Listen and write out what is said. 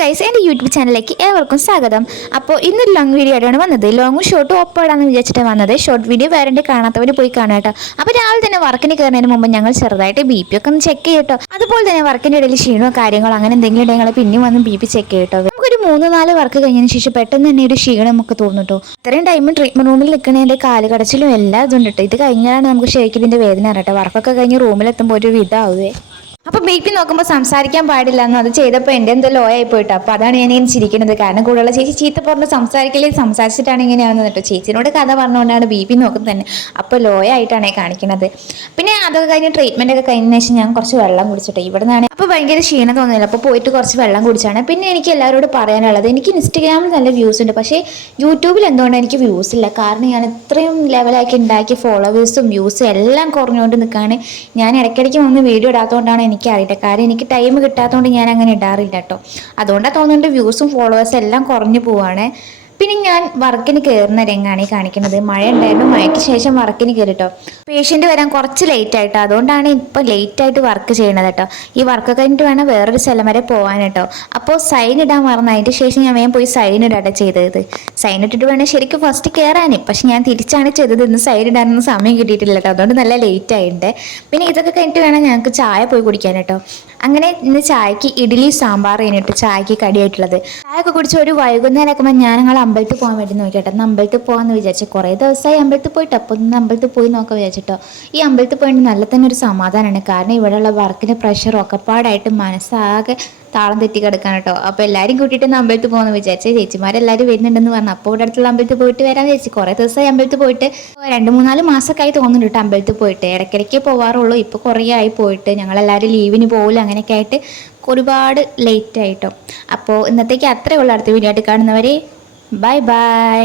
Guys, എൻ്റെ YouTube ചാനലിലേക്ക് ഏവർക്കും സ്വാഗതം. അപ്പോൾ ഇന്നൊരു ലോങ് വീഡിയോ ആയിട്ടാണ് വന്നത്. ലോങ്ങും ഷോർട്ടും ഒപ്പമിടാന്ന് വിചാരിച്ചിട്ട് വന്നത്. ഷോർട്ട് വീഡിയോ വേറെ കാണാത്തവർ പോയി കാണാം കേട്ടോ. അപ്പോൾ രാവിലെ തന്നെ വർക്കിന് കയറുന്നതിന് മുമ്പ് ഞങ്ങൾ ചെറുതായിട്ട് BP ഒക്കെ ഒന്ന് ചെക്ക് ചെയ്യട്ടോ. അതുപോലെ തന്നെ വർക്കിൻ്റെ ഇടയിൽ ക്ഷീണമോ കാര്യങ്ങളോ അങ്ങനെ എന്തെങ്കിലും ഉണ്ടെങ്കിൽ ഞങ്ങൾ പിന്നെയും വന്ന് BP ചെക്ക് ചെയ്യട്ടോ. നമുക്കൊരു 3-4 വർക്ക് കഴിഞ്ഞതിന് ശേഷം പെട്ടെന്ന് തന്നെ ഒരു ക്ഷീണം നമുക്ക് തോന്നും കേട്ടോ. ഇത്രയും ടൈം ട്രീറ്റ്മെൻറ്റ് റൂമിൽ നിൽക്കുന്നതിൻ്റെ കാലുകടച്ചിലും എല്ലാം ഇതുണ്ട് കേട്ടോ. ഇത് കഴിഞ്ഞാലാണ് നമുക്ക് ശരിക്കും ഇതിൻ്റെ വേദന അറിയട്ടെ. വർക്കൊക്കെ കഴിഞ്ഞ് റൂമിലെത്തുമ്പോൾ ഒരു വിധമാവുകയെ. അപ്പോൾ BP നോക്കുമ്പോൾ സംസാരിക്കാൻ പാടില്ല എന്ന് അത് ചെയ്തപ്പോൾ എൻ്റെ എന്തോ ലോ ആയി പോയിട്ടോ. അപ്പോൾ അതാണ് ഞാൻ ഇങ്ങനെ ചിരിക്കുന്നത്. കാരണം കൂടുതലുള്ള ചേച്ചി ചീത്ത പറഞ്ഞ് സംസാരിച്ചിട്ടാണ് ഇങ്ങനെയാവുന്നത് കേട്ടോ. ചേച്ചിനോട് കഥ പറഞ്ഞുകൊണ്ടാണ് BP നോക്കുന്നത് തന്നെ. അപ്പോൾ ലോ ആയിട്ടാണ് കാണിക്കുന്നത്. പിന്നെ അതൊക്കെ കഴിഞ്ഞ് ട്രീറ്റ്മെൻ്റ് ഒക്കെ കഴിഞ്ഞതിന് ശേഷം ഞാൻ കുറച്ച് വെള്ളം കുടിച്ചിട്ടോ. ഇവിടെ നിന്നാണ് അപ്പോൾ ഭയങ്കര ക്ഷീണം തോന്നുന്നില്ല. അപ്പോൾ പോയിട്ട് കുറച്ച് വെള്ളം കുടിച്ചാണ്. പിന്നെ എനിക്ക് എല്ലാവരോടും പറയാനുള്ളത്, എനിക്ക് ഇൻസ്റ്റഗ്രാമിൽ നല്ല വ്യൂസ് ഉണ്ട്, പക്ഷേ യൂട്യൂബിൽ എന്തുകൊണ്ടാണ് എനിക്ക് വ്യൂസ് ഇല്ല? കാരണം ഞാൻ ഇത്രയും ലെവലാക്കി ഉണ്ടാക്കിയ ഫോളോവേഴ്സും വ്യൂസും എല്ലാം കുറഞ്ഞുകൊണ്ട് നിൽക്കുകയാണ്. ഞാൻ ഇടയ്ക്കിടയ്ക്ക് വന്ന് വീഡിയോ ഇടാത്തതുകൊണ്ടാണ് എനിക്കറിയില്ല. കാരണം എനിക്ക് ടൈം കിട്ടാത്തതുകൊണ്ട് ഞാൻ അങ്ങനെ ഇടാറില്ല കേട്ടോ. അതുകൊണ്ടാണ് തോന്നുന്നുണ്ട് വ്യൂസും ഫോളോവേഴ്സും എല്ലാം കുറഞ്ഞു പോവാണ്. പിന്നെ ഞാൻ വർക്കിന് കയറുന്ന രംഗമാണ് ഈ കാണിക്കുന്നത്. മഴ ഉണ്ടായിരുന്നു, മഴയ്ക്ക് ശേഷം വർക്കിന് കയറിട്ടോ. പേഷ്യൻ്റ് വരാൻ കുറച്ച് ലേറ്റ് ആയിട്ടോ. അതുകൊണ്ടാണ് ഇപ്പോൾ ലേറ്റായിട്ട് വർക്ക് ചെയ്യണത് കേട്ടോ. ഈ വർക്ക് കഴിഞ്ഞിട്ട് വേണം വേറൊരു സ്ഥലം വരെ പോകാൻ കേട്ടോ. അപ്പോൾ സൈൻ ഇടാൻ മറന്നു. അതിൻ്റെ ശേഷം ഞാൻ വേഗം പോയി സൈൻ ഇടാട്ടോ ചെയ്തത്. സൈൻ ഇട്ടിട്ട് വേണം ശരിക്കും ഫസ്റ്റ് കയറാൻ. പക്ഷെ ഞാൻ തിരിച്ചാണ് ചെയ്തത്. ഇന്ന് സൈൻ ഇടാനൊന്നും സമയം കിട്ടിയിട്ടില്ല കേട്ടോ. അതുകൊണ്ട് നല്ല ലേറ്റ് ആയിട്ടുണ്ട്. പിന്നെ ഇതൊക്കെ കഴിഞ്ഞിട്ട് വേണം ഞങ്ങൾക്ക് ചായ പോയി കുടിക്കാൻ കേട്ടോ. അങ്ങനെ ഇന്ന് ചായക്ക് ഇഡ്ഡലി സാമ്പാർ കഴിഞ്ഞിട്ട് ചായക്ക് കടിയായിട്ടുള്ളത്. ചായ ഒക്കെ കുടിച്ച് ഒരു വൈകുന്നേരം ആക്കുമ്പോൾ ഞങ്ങൾ അമ്പലത്തിൽ പോകാൻ വേണ്ടി നോക്കിയിട്ടോ. ഒന്ന് അമ്പലത്തിൽ പോകാമെന്ന് വിചാരിച്ചു. കുറേ ദിവസമായി അമ്പലത്തിൽ പോയിട്ട്. അപ്പോൾ ഒന്ന് അമ്പലത്തിൽ പോയി നോക്കാൻ വിചാരിച്ചിട്ടോ. ഈ അമ്പലത്തിൽ പോയിട്ട് നല്ല തന്നെ ഒരു സമാധാനമാണ്. കാരണം ഇവിടെയുള്ള വർക്കിൻ്റെ പ്രഷർ ഒക്കെപ്പാടായിട്ട് മനസ്സാകെ താളം തെറ്റി കിടക്കാൻ കേട്ടോ. അപ്പോൾ എല്ലാവരും കൂട്ടിയിട്ട് ഒന്ന് അമ്പലത്തിൽ പോകുമെന്ന് വിചാരിച്ചു. ചേച്ചിമാരെല്ലാവരും വരുന്നുണ്ടെന്ന് പറഞ്ഞു. അപ്പോൾ ഇവിടെ അടുത്തുള്ള അമ്പലത്തിൽ പോയിട്ട് വരാമെന്ന് വിചാരിച്ചു. കുറേ ദിവസമായി അമ്പലത്തിൽ പോയിട്ട് 2-3 മാസമൊക്കെ ആയി തോന്നുന്നുണ്ട് കേട്ടോ അമ്പലത്തിൽ പോയിട്ട്. ഇടയ്ക്കിടയ്ക്ക് പോവാറുള്ളൂ. ഇപ്പോൾ കുറേ ആയി പോയിട്ട്. ഞങ്ങളെല്ലാവരും ലീവിന് പോകില്ല. അങ്ങനെയൊക്കെ ആയിട്ട് ഒരുപാട് ലേറ്റ് ആയിട്ടോ. അപ്പോൾ ഇന്നത്തേക്ക് അത്രയേ ഉള്ളൂ. അടുത്ത വീഡിയോ ആയിട്ട് കാണുന്നവരെ ബൈ ബൈ.